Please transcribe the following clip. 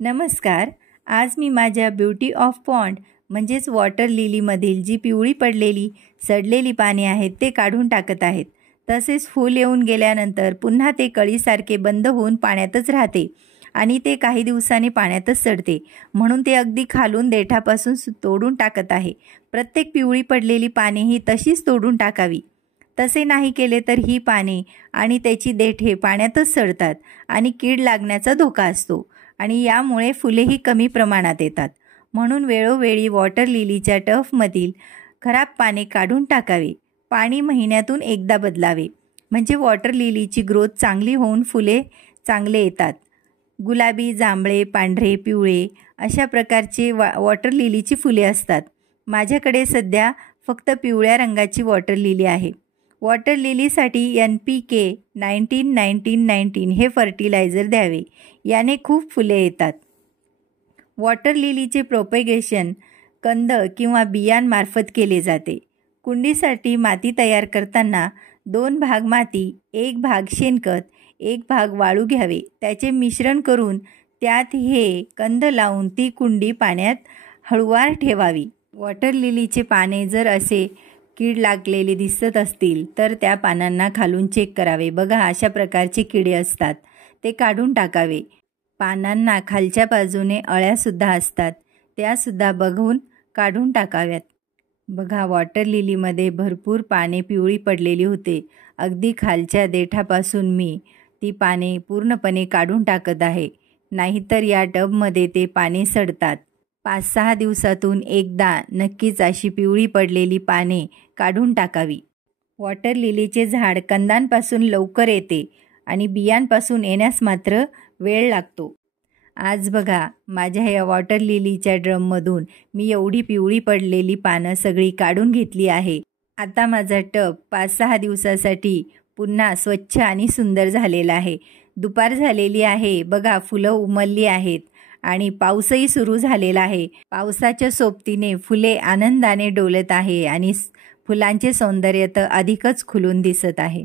नमस्कार. आज मी माझ्या ब्युटी ऑफ पॉन्ड म्हणजेच वॉटर लिलीमधील जी पिवळी पडलेली सडलेली पाने आहेत ते काढून टाकत आहेत. तसेच फूल येऊन गेल्यानंतर पुन्हा ते कळीसारखे बंद होऊन पाण्यातच राहते आणि ते काही दिवसांनी पाण्यातच सडते. म्हणून ते अगदी खालून देठापासून तोडून टाकत आहे. प्रत्येक पिवळी पडलेली पाने ही तशीच तोडून टाकावी. तसे नाही केले तर ही पाने आणि त्याची देठे पाण्यातच सडतात आणि कीड लागण्याचा धोका असतो आणि यामुळे फुलेही कमी प्रमाणात येतात. म्हणून वेळोवेळी वॉटर लिलीच्या टफमधील खराब पाने काढून टाकावे. पाणी महिन्यातून एकदा बदलावे म्हणजे वॉटर लिलीची ग्रोथ चांगली होऊन फुले चांगले येतात. गुलाबी, जांभळे, पांढरे, पिवळे अशा प्रकारचे वॉटर लिलीची फुले असतात. माझ्याकडे सध्या फक्त पिवळ्या रंगाची वॉटर लिली आहे. वॉटर लिलीसाठी NPK 19-19-19 हे फर्टिलायझर द्यावे. याने खूप फुले येतात. वॉटर लिलीचे प्रोपेगेशन कंद किंवा बियांमार्फत केले जाते. कुंडीसाठी माती तयार करताना 2 भाग माती, 1 भाग शेणखत, 1 भाग वाळू घ्यावे. त्याचे मिश्रण करून त्यात हे कंद लावून ती कुंडी पाण्यात हळूवार ठेवावी. वॉटर लिलीचे पाने जर असे कीड लागलेले दिसत असतील तर त्या पानांना खालून चेक करावे. बघा, अशा प्रकारचे किडे असतात, ते काढून टाकावे. पानांना खालच्या बाजूने अळ्यासुद्धा असतात, त्यासुद्धा बघून काढून टाकाव्यात. बघा, वॉटर लिलीमध्ये भरपूर पाने पिवळी पडलेली होते. अगदी खालच्या देठापासून मी ती पाने पूर्णपणे काढून टाकत आहे. नाहीतर या टबमध्ये ते पाने सडतात. 5-6 दिवसातून एकदा नक्कीच अशी पिवळी पडलेली पाने काढून टाकावी. वॉटर लिलीचे झाड कंदांपासून लवकर येते आणि बियांपासून येण्यास मात्र वेळ लागतो. आज बघा, माझ्या या वॉटर लिलीच्या ड्रममधून मी एवढी पिवळी पडलेली पानं सगळी काढून घेतली आहे. आता माझा टब 5-6 दिवसासाठी पुन्हा स्वच्छ आणि सुंदर झालेला आहे. दुपार झालेली आहे. बघा, फुलं उमलली आहेत आणि पाऊसही सुरू झालेला आहे. पावसाच्या सोबतीने फुले आनंदाने डोलत आहे आणि फुलांचे सौंदर्य तर अधिकच खुलून दिसत आहे.